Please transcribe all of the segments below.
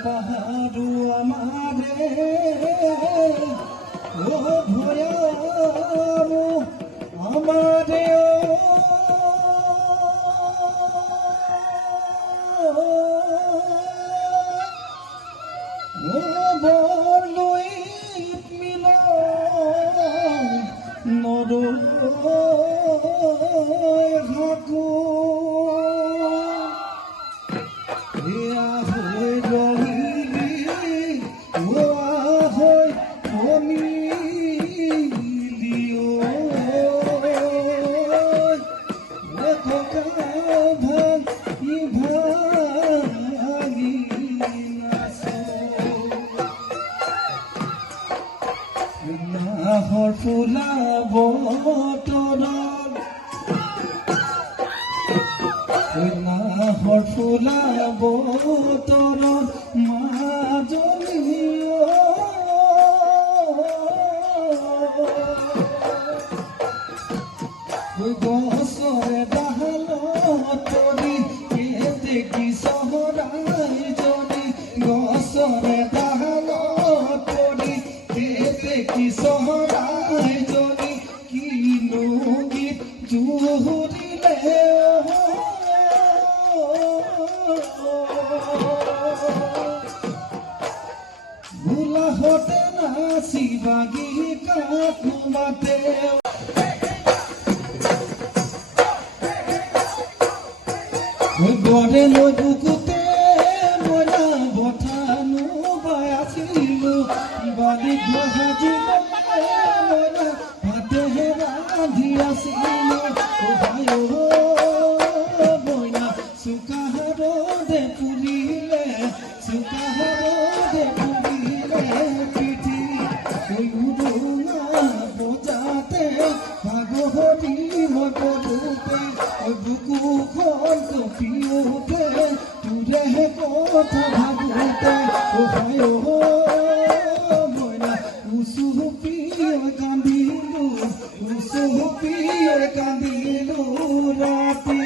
পাহাড়ু আমাৰে ও ভয়াৰু আমাৰে ও বলই মিলা নৰু হাকু ফুলা বতৰত নাহৰ ফুলা বতৰত মাজনী গছৰে ডালত তৰি কেতে কি চহৰাই জনী গছৰে ডালত তৰি কেতে কি চহৰাই জনী কিনো গীত জুহুৰিলে ভোলাহতে নাচি বাগি কাকো মাতে গড়ে লৈ বুকুতে মৰা বঠানো বাই আছিলো বালিত সাজিব মৰা ভাতেহে ৰান্ধি আছিলো বইনা চুকাহাৰদে পুৰিলে চুকাহাৰদে পুৰিলে পিঠি উৰুঙা বজাতে ভাগৰি মই পদোপে বুকুখন কঁপি উঠে তোৰেহে কথা ভাবোতে মইনা উচুপিয়ে কান্দিলো ৰাতি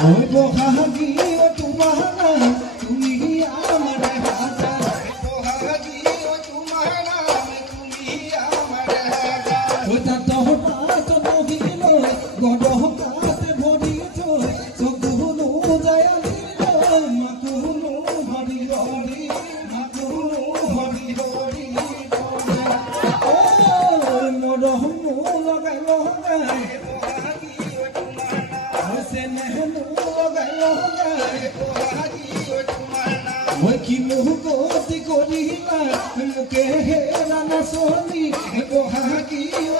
ওই বহাগী ও তোমার নাম তুমি আমার রাজা বহাগী ও তোমার নাম তুমি আমার রাজা ওই তার দহটা তো নহিল গডকাতে ভরি থই সগুলো জয়া দিল মাকুলো হরি হরি মাকুলো হরি হরি ও মরহম লগাই লগাই বহাগী ও তোমার নাম সে নেহনু লগাই লগাই বহাগী ও তোমার নাম ওই কি মুহূর্তি করিলা মুখে হেরা না শোনি বহাগী ও